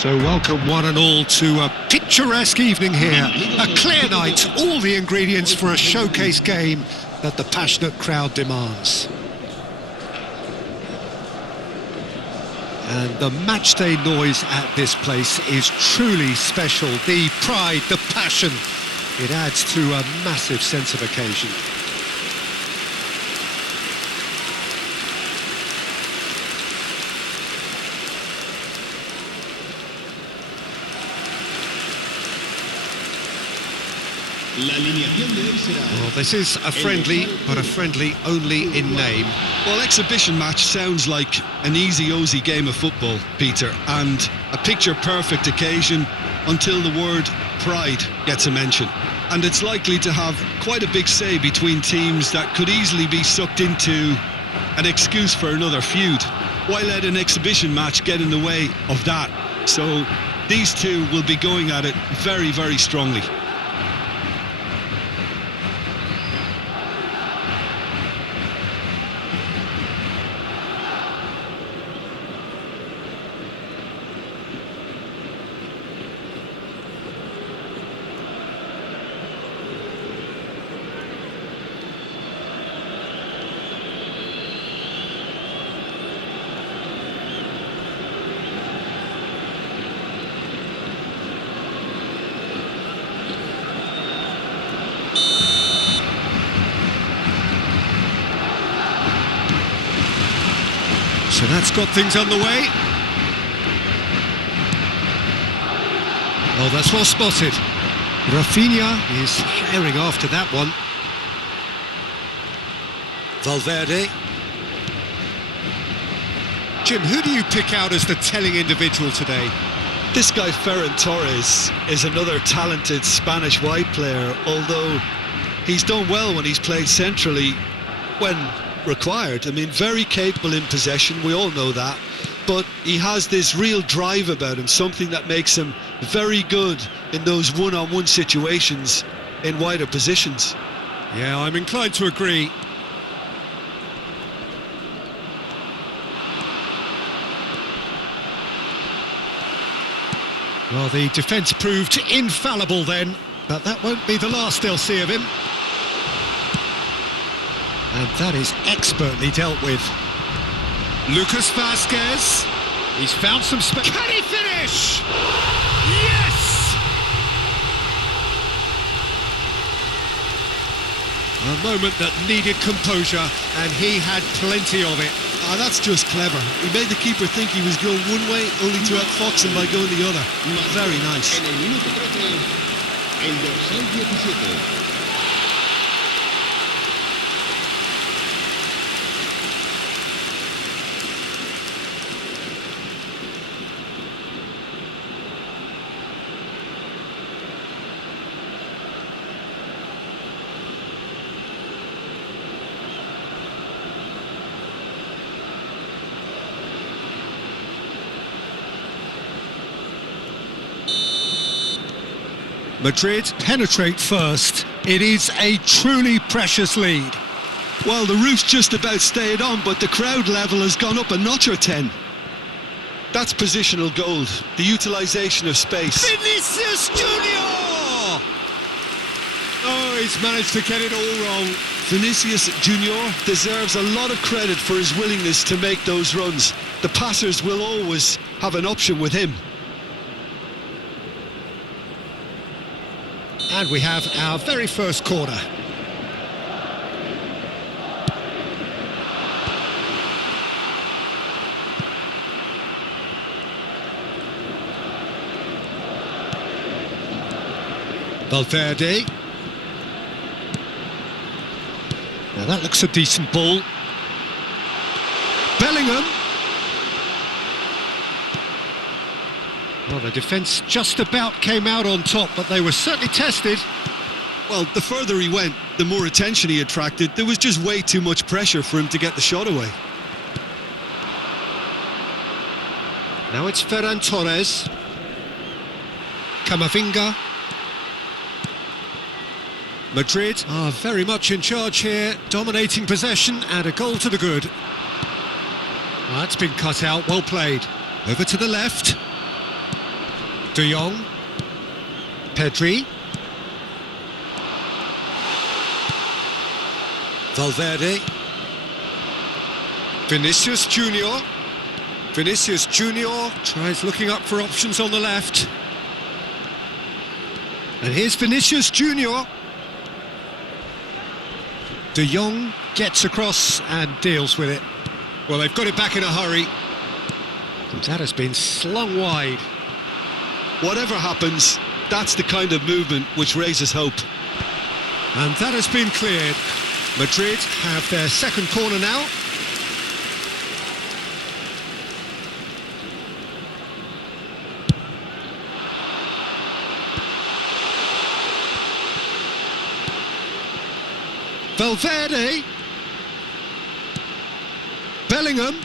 So welcome one and all to a picturesque evening here. A clear night, all the ingredients for a showcase game that the passionate crowd demands. And the matchday noise at this place is truly special. The pride, the passion, it adds to a massive sense of occasion. Well, this is a friendly, but a friendly only in name. Well, exhibition match sounds like an easy-ozy game of football, Peter, and a picture-perfect occasion until the word pride gets a mention. And it's likely to have quite a big say between teams that could easily be sucked into an excuse for another feud. Why let an exhibition match get in the way of that? So these two will be going at it very, very strongly. So that's got things underway. Oh, that's well spotted. Rafinha is herring after that one. Valverde. Jim, who do you pick out as the telling individual today? This guy Ferran Torres is another talented Spanish wide player, although he's done well when he's played centrally when required. I mean, very capable in possession, we all know that, but he has this real drive about him, something that makes him very good in those one-on-one situations in wider positions. Yeah, I'm inclined to agree. Well, the defence proved infallible then, but that won't be the last they'll see of him. And that is expertly dealt with. Lucas Vazquez. He's found some space. Can he finish? Yes! A moment that needed composure, and he had plenty of it. That's just clever. He made the keeper think he was going one way, only to outfox him by going the other. Very nice. Madrid penetrate first. It is a truly precious lead. Well, the roof's just about stayed on, but the crowd level has gone up a notch or 10. That's positional gold, the utilisation of space. Vinicius Junior! Oh, he's managed to get it all wrong. Vinicius Junior deserves a lot of credit for his willingness to make those runs. The passers will always have an option with him. And we have our very first corner. Valverde. Now that looks a decent ball. Bellingham. Well, the defence just about came out on top, but they were certainly tested. Well, the further he went, the more attention he attracted. There was just way too much pressure for him to get the shot away. Now it's Ferran Torres. Camavinga. Madrid are very much in charge here, dominating possession and a goal to the good. Well, that's been cut out, well played. Over to the left. De Jong. Pedri. Valverde. Vinicius Junior. Vinicius Junior tries looking up for options on the left. And here's Vinicius Junior. De Jong gets across and deals with it. Well, they've got it back in a hurry. And that has been slung wide. Whatever happens, that's the kind of movement which raises hope. And that has been cleared. Madrid have their second corner now. Valverde. Bellingham.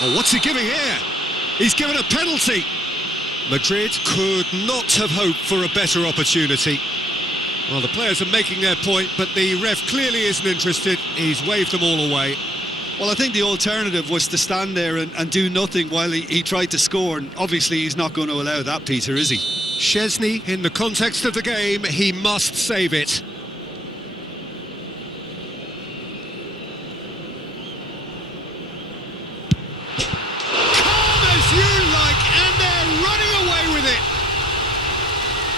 Oh, what's he giving here? He's given a penalty. Madrid could not have hoped for a better opportunity. Well, the players are making their point, but the ref clearly isn't interested. He's waved them all away. Well, I think the alternative was to stand there and do nothing while he tried to score, and obviously he's not going to allow that, Peter, is he? Szczesny, in the context of the game, he must save it.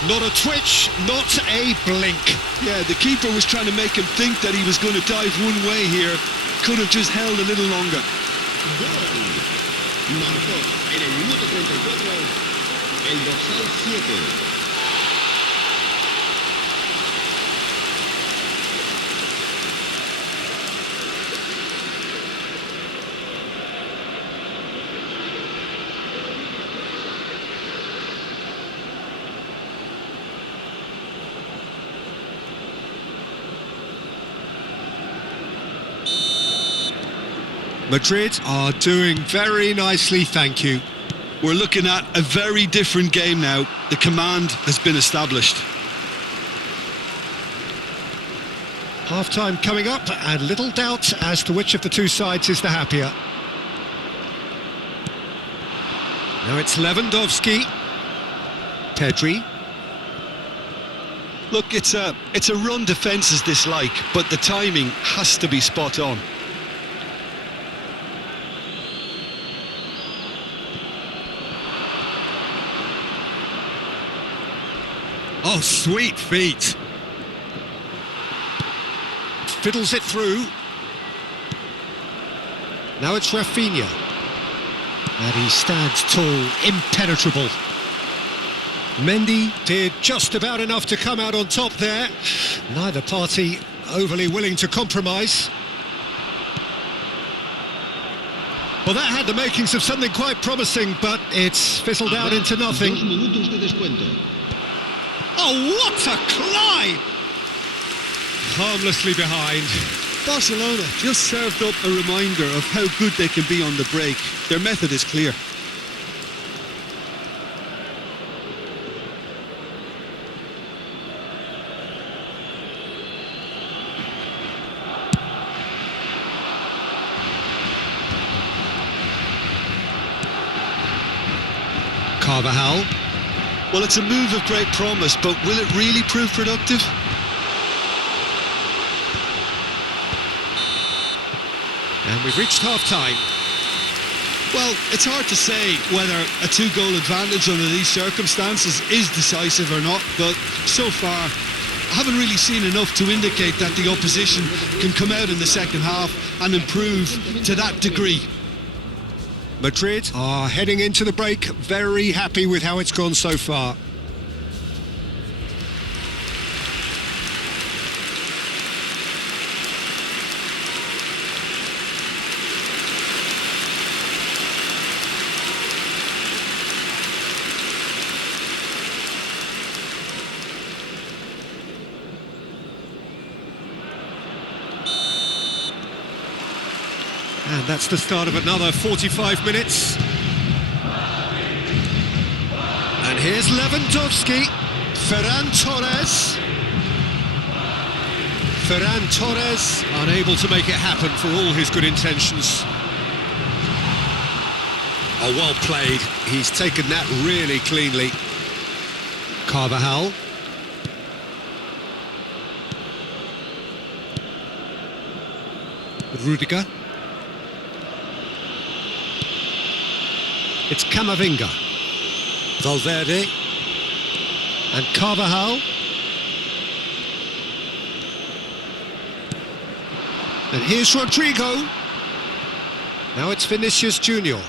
Not a twitch, not a blink. Yeah, the keeper was trying to make him think that he was going to dive one way here. Could have just held a little longer. Marcó en el minuto 34 el dorsal 7. Madrid are doing very nicely, thank you. We're looking at a very different game now. The command has been established. Half-time coming up, and little doubt as to which of the two sides is the happier. Now it's Lewandowski. Pedri. Look, it's a run defence's dislike, but the timing has to be spot on. Oh, sweet feet. Fiddles it through. Now it's Rafinha. And he stands tall, impenetrable. Mendy did just about enough to come out on top there. Neither party overly willing to compromise. Well, that had the makings of something quite promising, but it's fizzled out into nothing. Oh, what a climb! Harmlessly behind. Barcelona just served up a reminder of how good they can be on the break. Their method is clear. Carvajal. Well, it's a move of great promise, but will it really prove productive? And we've reached half-time. Well, it's hard to say whether a two-goal advantage under these circumstances is decisive or not, but so far I haven't really seen enough to indicate that the opposition can come out in the second half and improve to that degree. Madrid are heading into the break very happy with how it's gone so far. And that's the start of another 45 minutes. And here's Lewandowski. Ferran Torres. Ferran Torres unable to make it happen for all his good intentions. Oh, well played. He's taken that really cleanly. Carvajal. Rudiger. It's Camavinga. Valverde. And Carvajal. And here's Rodrigo. Now it's Vinicius Junior.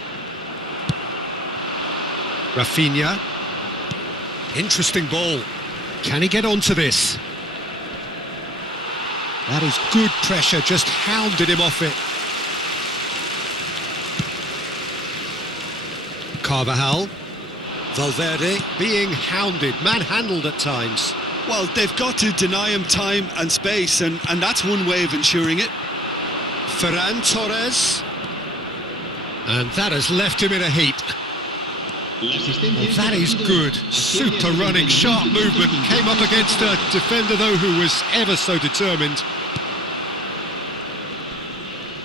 Rafinha. Interesting ball. Can he get onto this? That is good pressure, just hounded him off it. Carvajal. Valverde being hounded, manhandled at times. Well, they've got to deny him time and space, and that's one way of ensuring it. Ferran Torres. And that has left him in a heap. Well, that is good. Super running, sharp movement. Came up against a defender, though, who was ever so determined.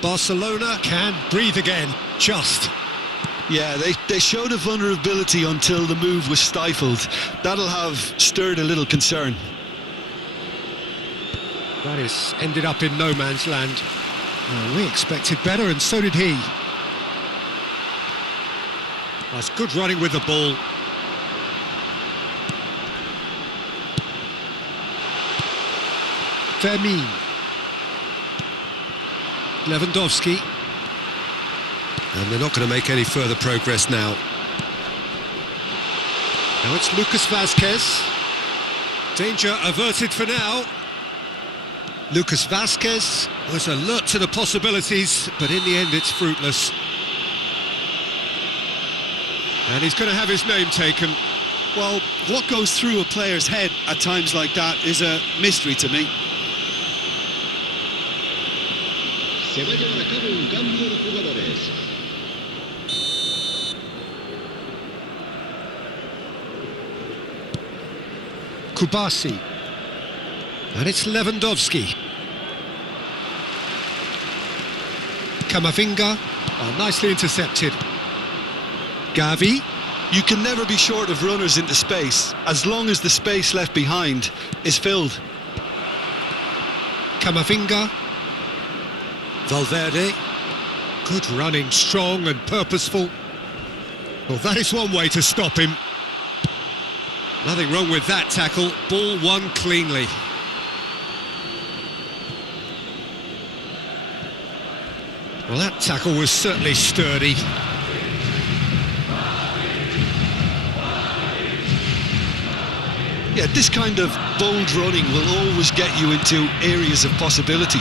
Barcelona can breathe again, just. Yeah, they showed a vulnerability until the move was stifled. That'll have stirred a little concern. That is ended up in no man's land. Well, we expected better, and so did he. That's good running with the ball. Fermin. Lewandowski. And they're not going to make any further progress now. Now it's Lucas Vazquez. Danger averted for now. Lucas Vazquez was alert to the possibilities, but in the end it's fruitless. And he's going to have his name taken. Well, what goes through a player's head at times like that is a mystery to me. Se va a llevar a cabo un cambio de jugadores. Kubasi. And it's Lewandowski. Camavinga. Oh, nicely intercepted. Gavi. You can never be short of runners into space, as long as the space left behind is filled. Camavinga. Valverde. Good running, strong and purposeful. Well, that is one way to stop him. Nothing wrong with that tackle. Ball won cleanly. Well, that tackle was certainly sturdy. Yeah, this kind of bold running will always get you into areas of possibility.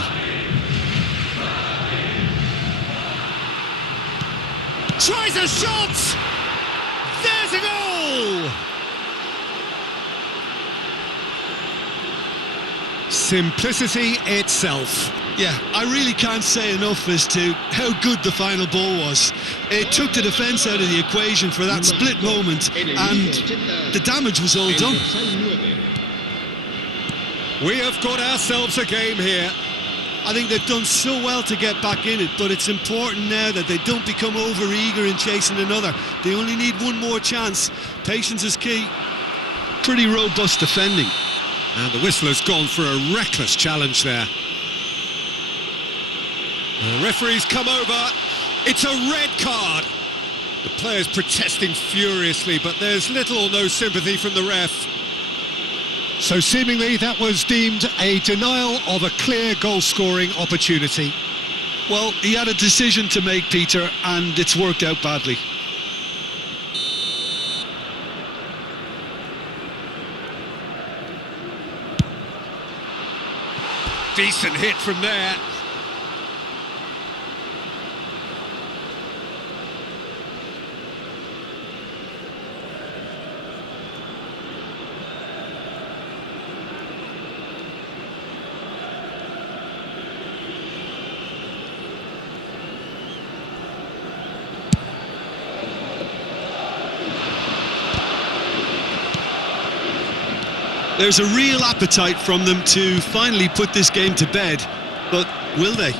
Tries a shot! There's a goal! Simplicity itself. Yeah, I really can't say enough as to how good the final ball was. It took the defence out of the equation for that split moment, and the damage was all done. We have got ourselves a game here. I think they've done so well to get back in it, but it's important now that they don't become over-eager in chasing another. They only need one more chance. Patience is key. Pretty robust defending. And the whistler's gone for a reckless challenge there. The referee's come over. It's a red card. The players protesting furiously, but there's little or no sympathy from the ref. So seemingly that was deemed a denial of a clear goal-scoring opportunity. Well, he had a decision to make, Peter, and it's worked out badly. Decent hit from there. There's a real appetite from them to finally put this game to bed, but will they?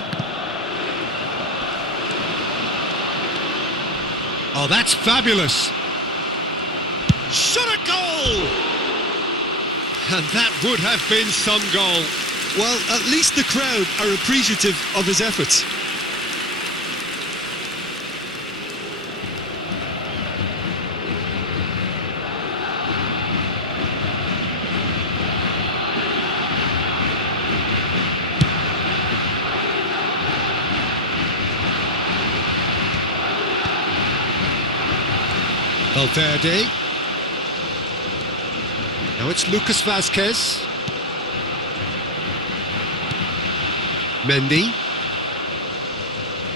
Oh, that's fabulous. Shot a goal! And that would have been some goal. Well, at least the crowd are appreciative of his efforts. Valverde. Now it's Lucas Vazquez. Mendy.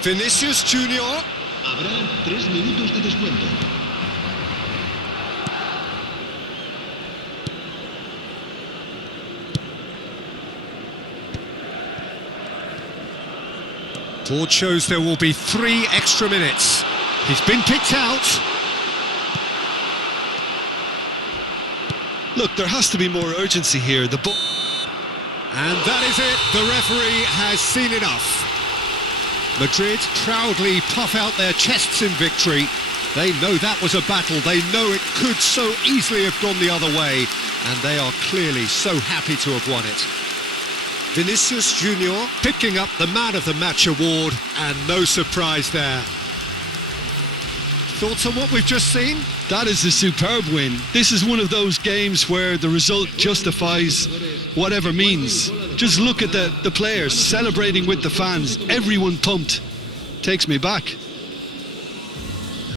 Vinicius Junior. Habrá 3 minutos de descuento. Board shows there will be 3 extra minutes. He's been picked out. Look, there has to be more urgency here. The ball. And that is it. The referee has seen enough. Madrid proudly puff out their chests in victory. They know that was a battle. They know it could so easily have gone the other way. And they are clearly so happy to have won it. Vinicius Junior picking up the Man of the Match award, and no surprise there. Thoughts on what we've just seen? That is a superb win. This is one of those games where the result justifies whatever means. Just look at the players celebrating with the fans. Everyone pumped. Takes me back.